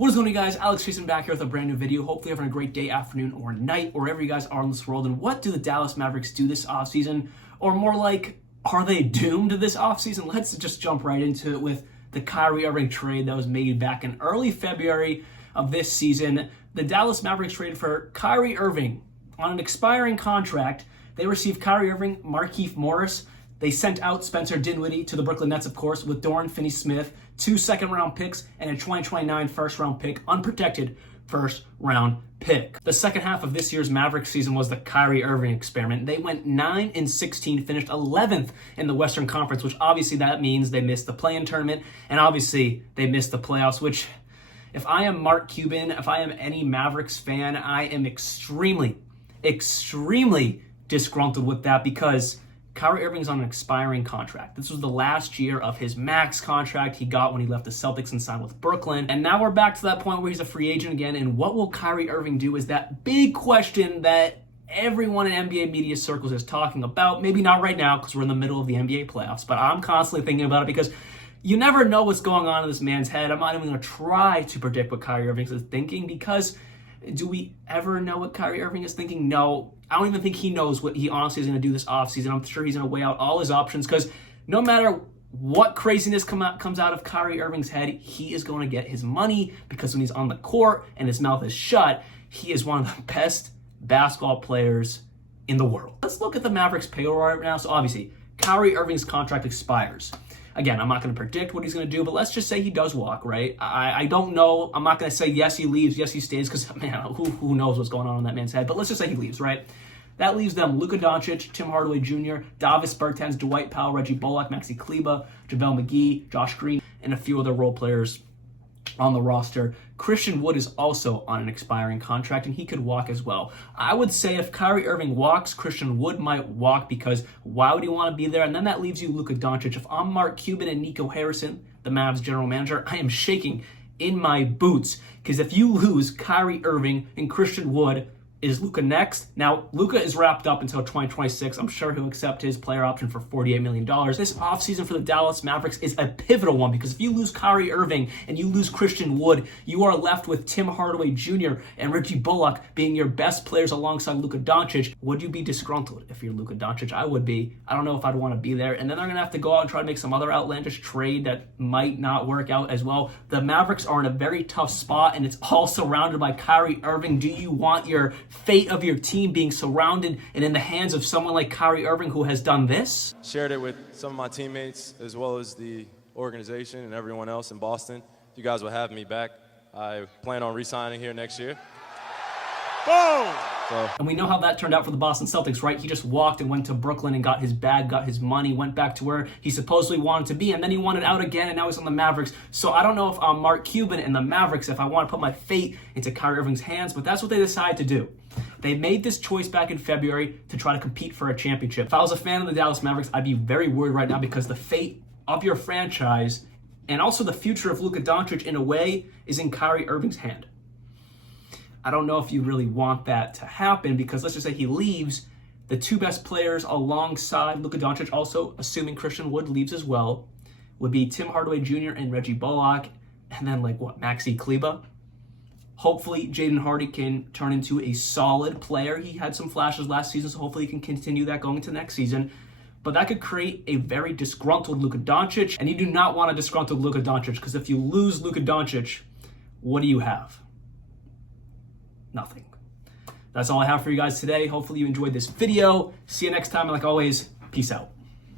What is going on, you guys? Alex Jason back here with a brand new video. Hopefully you're having a great day, afternoon, or night, wherever you guys are in this world. And what do the Dallas Mavericks do this offseason? Or more like, are they doomed this offseason? Let's just jump right into it with the Kyrie Irving trade that was made back in early February of this season. The Dallas Mavericks traded for Kyrie Irving on an expiring contract. They received Kyrie Irving, Markieff Morris. They sent out Spencer Dinwiddie to the Brooklyn Nets, of course, with Dorian Finney-Smith, 2 second-round picks, and a 2029 first-round pick, unprotected first-round pick. The second half of this year's Mavericks season was the Kyrie Irving experiment. They went 9-16, finished 11th in the Western Conference, which obviously that means they missed the play-in tournament, and obviously they missed the playoffs, which, if I am Mark Cuban, if I am any Mavericks fan, I am extremely disgruntled with that, because Kyrie Irving's on an expiring contract. This was the last year of his max contract he got when he left the Celtics and signed with Brooklyn. And now we're back to that point where he's a free agent again. And what will Kyrie Irving do is that big question that everyone in NBA media circles is talking about. Maybe not right now because we're in the middle of the NBA playoffs, but I'm constantly thinking about it because you never know what's going on in this man's head. I'm not even going to try to predict what Kyrie Irving is thinking, because do we ever know what Kyrie Irving is thinking? No. I don't even think he knows what he honestly is going to do this offseason. I'm sure he's going to weigh out all his options, because no matter what craziness comes out of Kyrie Irving's head, he is going to get his money, because when he's on the court and his mouth is shut, he is one of the best basketball players in the world. Let's look at the Mavericks payroll right now. So obviously, Kyrie Irving's contract expires. Again, I'm not going to predict what he's going to do, but let's just say he does walk, right? I don't know. I'm not going to say yes, he leaves, yes, he stays, because, man, who knows what's going on in that man's head. But let's just say he leaves, right? That leaves them Luka Doncic, Tim Hardaway Jr., Davis Bertans, Dwight Powell, Reggie Bullock, Maxi Kleber, JaVale McGee, Josh Green, and a few other role players on the roster. Christian Wood is also on an expiring contract, and he could walk as well. I would say if Kyrie Irving walks, Christian Wood might walk, because why would he want to be there? And then that leaves you Luka Doncic. If I'm Mark Cuban and Nico Harrison, the Mavs general manager, I am shaking in my boots, because if you lose Kyrie Irving and Christian Wood, is Luka next? Now, Luka is wrapped up until 2026. I'm sure he'll accept his player option for $48 million. This offseason for the Dallas Mavericks is a pivotal one, because if you lose Kyrie Irving and you lose Christian Wood, you are left with Tim Hardaway Jr. and Reggie Bullock being your best players alongside Luka Doncic. Would you be disgruntled if you're Luka Doncic? I would be. I don't know if I'd want to be there. And then they're going to have to go out and try to make some other outlandish trade that might not work out as well. The Mavericks are in a very tough spot, and it's all surrounded by Kyrie Irving. Do you want your fate of your team being surrounded and in the hands of someone like Kyrie Irving, who has done this? Shared it with some of my teammates as well as the organization and everyone else in Boston. If you guys will have me back, I plan on re-signing here next year. Boom! And we know how that turned out for the Boston Celtics, right? He just walked and went to Brooklyn and got his bag, got his money, went back to where he supposedly wanted to be, and then he wanted out again, and now he's on the Mavericks. So I don't know if I'm Mark Cuban and the Mavericks, if I want to put my fate into Kyrie Irving's hands, but that's what they decided to do. They made this choice back in February to try to compete for a championship. If I was a fan of the Dallas Mavericks, I'd be very worried right now, because the fate of your franchise and also the future of Luka Doncic, in a way, is in Kyrie Irving's hand. I don't know if you really want that to happen, because let's just say he leaves, the two best players alongside Luka Doncic, also assuming Christian Wood leaves as well, would be Tim Hardaway Jr. and Reggie Bullock, and then Maxi Kleber. Hopefully Jaden Hardy can turn into a solid player. He had some flashes last season, so hopefully he can continue that going into next season. But that could create a very disgruntled Luka Doncic, and you do not want a disgruntled Luka Doncic, because if you lose Luka Doncic, what do you have? Nothing. That's all I have for you guys today. Hopefully you enjoyed this video. See you next time, and like always, peace out.